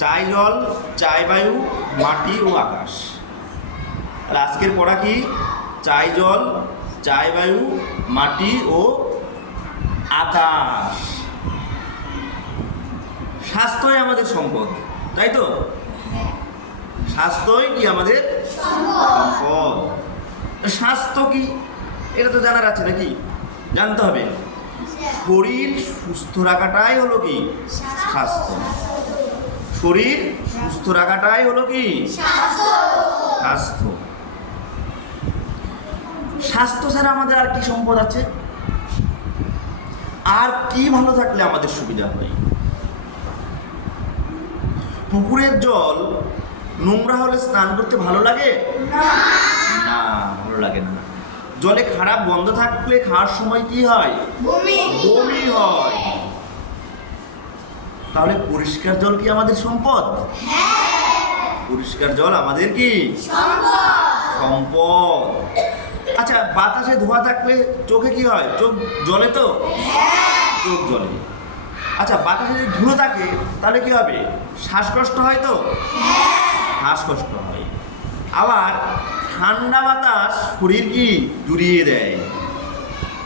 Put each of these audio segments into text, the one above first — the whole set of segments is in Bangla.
চাই জল, চাই বায়ু, মাটি ও আকাশ। আর আজকের পড়া কি? চাই জল, চাই বায়ু, মাটি ও আকাশ। স্বাস্থ্যই আমাদের সম্পদ, তাই তো? স্বাস্থ্যই কি আমাদের সম্পদ। স্বাস্থ্য কি এটা তো জানার আছে নাকি? জানতে হবে। শরীর সুস্থ রাখাটাই হলো কি স্বাস্থ্য। শরীর সুস্থ রাখাটাই হলো কি স্বাস্থ্য। স্বাস্থ্য ছাড়া আমাদের আর কি সম্পদ আছে? আর কি ভালো থাকলে আমাদের সুবিধা হয়? পুকুরের জল নোংরা হলে স্নান করতে ভালো লাগে না? ভালো লাগে না। জলে খারাপ গন্ধ থাকলে খাওয়ার সময় কি হয়? বমি হয়। তাহলে পরিষ্কার জল কি আমাদের সম্পদ? পরিষ্কার জল আমাদের কি সম্পদ। আচ্ছা, বাতাসে ধোঁয়া থাকলে চোখে কি হয়? চোখ জ্বলে তো? চোখ জ্বলে। আচ্ছা, বাতাসে যদি ধুলো থাকে তাহলে কি হবে? শ্বাসকষ্ট হয় তো? শ্বাসকষ্ট হয়। আবার ঠান্ডা বাতাস শরীর কি জুড়িয়ে দেয়।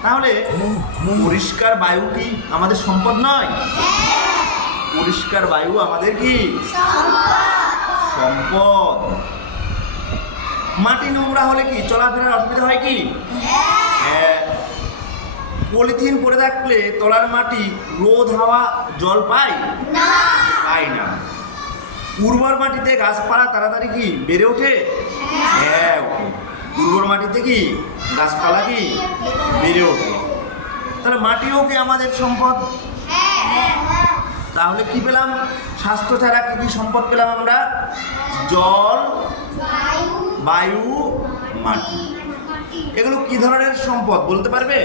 তাহলে পরিষ্কার বায়ু কি আমাদের সম্পদ নয়? পরিষ্কার বায়ু আমাদের কি সম্পদ। মাটি নোংরা হলে কি চলাফেরার অসুবিধা হয় কি? হ্যাঁ। পলিথিন পরে থাকলে তলার মাটি রোদ, হাওয়া, জল পায় না। উর্বর মাটিতে গাছপালা তাড়াতাড়ি কি বেড়ে ওঠে? হ্যাঁ, ওঠে। উর্বর মাটিতে কি গাছপালা কি বেড়ে ওঠে। তাহলে মাটিও কি আমাদের সম্পদ? তাহলে কি পেলাম? স্বাস্থ্য ছাড়া কি কি সম্পদ পেলাম আমরা? জল, বায়ু, মাটি। এগুলো কি ধরনের সম্পদ বলতে পারবে?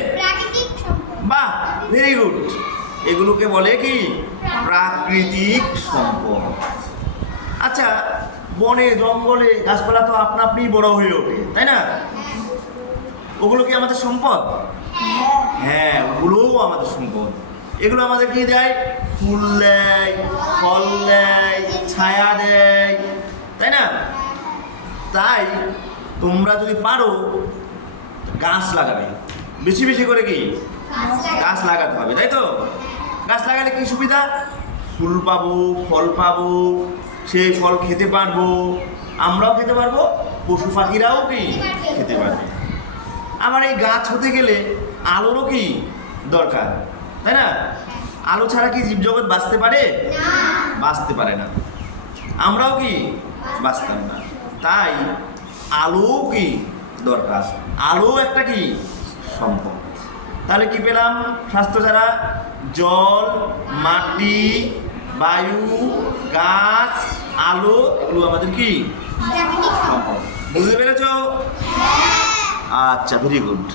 বাহ, ভেরি গুড। এগুলোকে বলে কি প্রাকৃতিক সম্পদ। আচ্ছা, বনে জঙ্গলে গাছপালা তো আপনা আপনি বড় হয়ে ওঠে, তাই না? ওগুলো কি আমাদের সম্পদ? হ্যাঁ, ওগুলোও আমাদের সম্পদ। এগুলো আমাদের কি দেয়? ফুল দেয়, ফল দেয়, ছায়া দেয়, তাই না? তাই তোমরা যদি পারো গাছ লাগাবে, বেশি বেশি করে কি গাছ লাগাতে হবে, তাই তো? গাছ লাগালে কি সুবিধা? ফুল পাবো, ফল পাবো, সেই ফল খেতে পারবো, আমরাও খেতে পারবো, পশু পাখিরাও কি খেতে পারবে। আমার এই গাছ হতে গেলে আলোরও কি দরকার, তাই না? আলো ছাড়া কি জীবজগৎ বাঁচতে পারে? বাঁচতে পারে না। আমরাও কি বাঁচতাম না। তাই আলো কি দরকার। আলো একটা কি সম্পদ। তাহলে কি পেলাম? স্বাস্থ্য ছাড়া জল, মাটি, বায়ু, গাছ, আলো, এগুলো আমাদের কি সম্পদ। বুঝতে পেরেছ? আচ্ছা, ভেরি গুড।